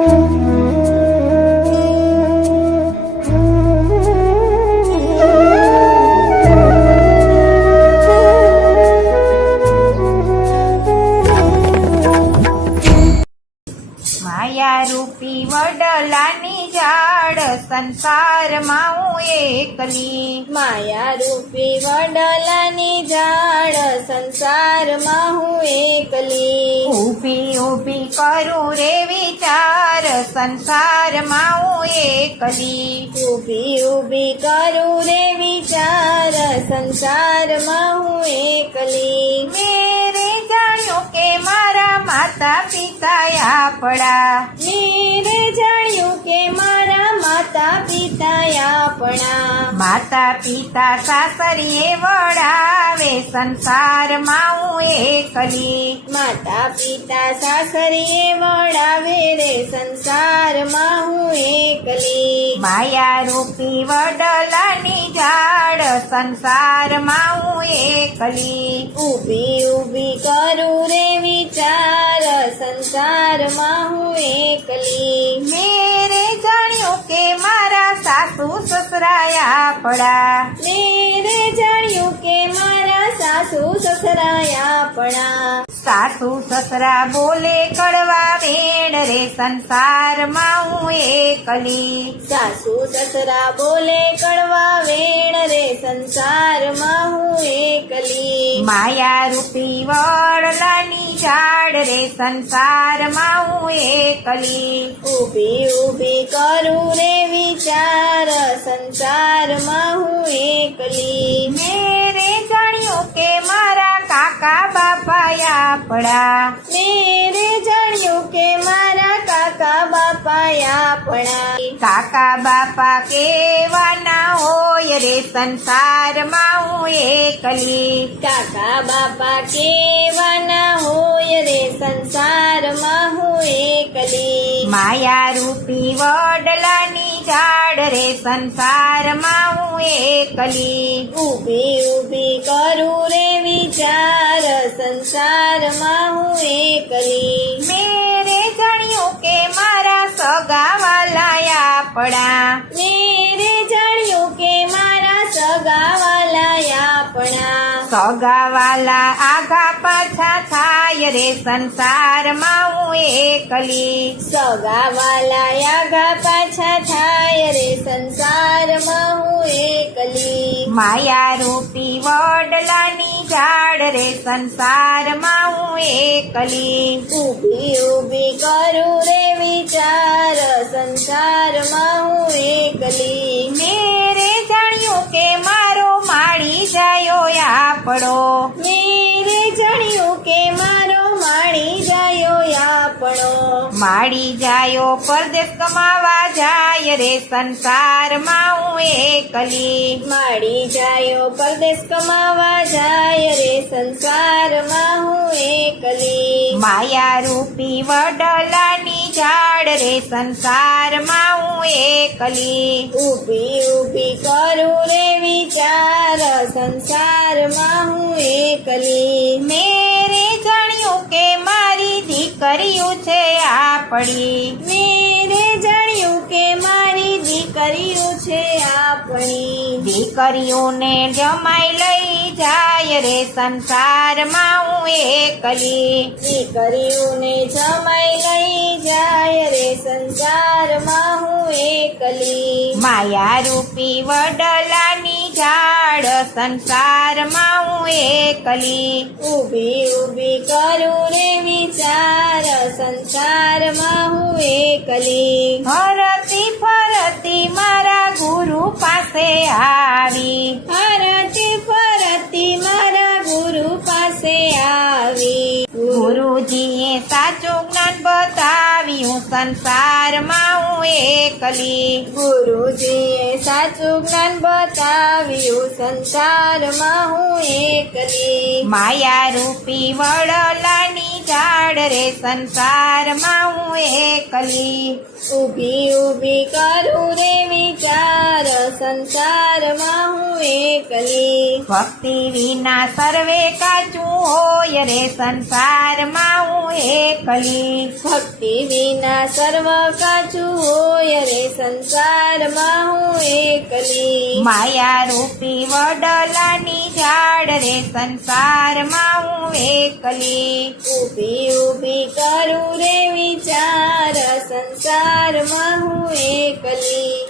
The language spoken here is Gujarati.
માયા રૂપી વડલાની ઝાડ સંસારમાં હું એકલી. માયા રૂપી વડલાની ઝાડ સંસારમાં હું એકલી. ઊભી ઊભી કરું રે વિચાર સંસારમાં હું એકલી. ઊભી ઊભી કરું રે વિચાર સંસારમાં હું એકલી. મેરે જાણ્યું કે મારા માતા પિતા આપણા. મેરે જાણ્યું કે મારા માતા પિતા આપણા. માતા પિતા સાસરીએ વડાવે સંસારમાં હું એકલી. માતા પિતા સાસરીએ વડાવે રે સંસારમાં હું એકલી. માયા રૂપી વડલાની ઝાડ સંસારમાં હું એકલી. ઊભી ઊભી કરું રે વિચાર સંસારમાં હું એકલી. મેરે જાણ્યું કે મારા સાસુ સસરા આપણા. મેરે જાણ્યું કે મારા સાસુ સસરા આપણા. સાસુ સસરા બોલે કડવા વેણ રે સંસારમાં હું એકલી. સાસુ સસરા બોલે કડવા વેણ રે સંસારમાં હું એકલી. માયા રૂપી વડલાની ઝાડ રે સંસારમાં હું એકલી. ઊભી ઊભી કરું રે વિચાર સંસારમાં હું એકલી. મેરે જાણ્યું કે મારા કાકા બાપા આપણા. મેરે જાણ્યું કે મારા કાકા બાપા આપણા. કાકા બાપા કેવાના હોય રે સંસારમાં હું એકલી. કાકા બાપા કેવાના હોય રે સંસારમાં હું એકલી. માયા રૂપી વડલાની ઝાડ રે સંસારમાં હું એકલી. ઊભી ઊભી કરું રે વિચાર સંસારમાં હું એકલી. મેરે જાણ્યું કે મારા સગાવાલા આપણા. મેરે જાણ્યું કે મારા સગાવાલા આપણા. સગાવાલા આઘા પાછા થાય રે સંસારમાં હું એકલી. સગાવાલા આઘા પાછા થાય રે સંસારમાં હું એકલી. માયા રૂપી વડલાની ઝાડ રે સંસારમાં હું એકલી. ઊભી ઊભી કરું રે વિચાર સંસારમાં હું એકલી. મેરે જાણ્યું કે મારો માળી જાયો આપણો. મેરે જાણ્યું કે મારો માળી જાયો આપણો. માળી જાયો પરદેશ કમાવા જાય રે સંસારમાં હું એકલી. માળી જાયો પરદેશ કમાવા જાય રે સંસારમાં હું એકલી. માયા રૂપી વડલાની ઝાડ રે સંસારમાં હું એકલી. ઊભી ઊભી કરું રે વિચાર સંસારમાં હું એકલી. મેરે જાણ્યું કે મારી દીકરીઓ છે આપણી. મેરે જાણ્યું કે મારી દીકરીઓ છે આપણી. દીકરીઓને જમાઈ લઈ જાય રે સંસારમાં હું એકલી. દીકરીઓને જમાઈ લઈ જાય રે સંસારમાં હું એકલી. માયા રૂપી વડલાની ઝાડ સંસારમાં હું એકલી. ઊભી ઊભી કરું રે વિચાર સંસારમાં હું એકલી. ફરતી ફરતી મારા ગુરુ પાસે આવી. ફરતી ફરતી મારા ગુરુ પાસે આવી. ગુરુજીએ સાચું જ્ઞાન બતાવ્યું સંસારમાં હું એકલી. ગુરુજીએ સાચું જ્ઞાન બતાવ્યું સંસારમાં હું એકલી. માયા રૂપી વડલાની ઝાડ રે સંસારમાં હું એકલી. ઊભી ઊભી કરું રે વિચાર સંસારમાં હું એકલી. ભક્તિ વિના સર્વે કાચું હોય રે સંસારમાં હું એકલી. ભક્તિ વિના સર્વ કાચું હોય રે સંસારમાં હું એકલી. માયા રૂપી વડલાની ઝાડ રે સંસારમાં હું એકલી. ઊભી ઊભી કરું રે વિચાર સંસારમાં હું એકલી.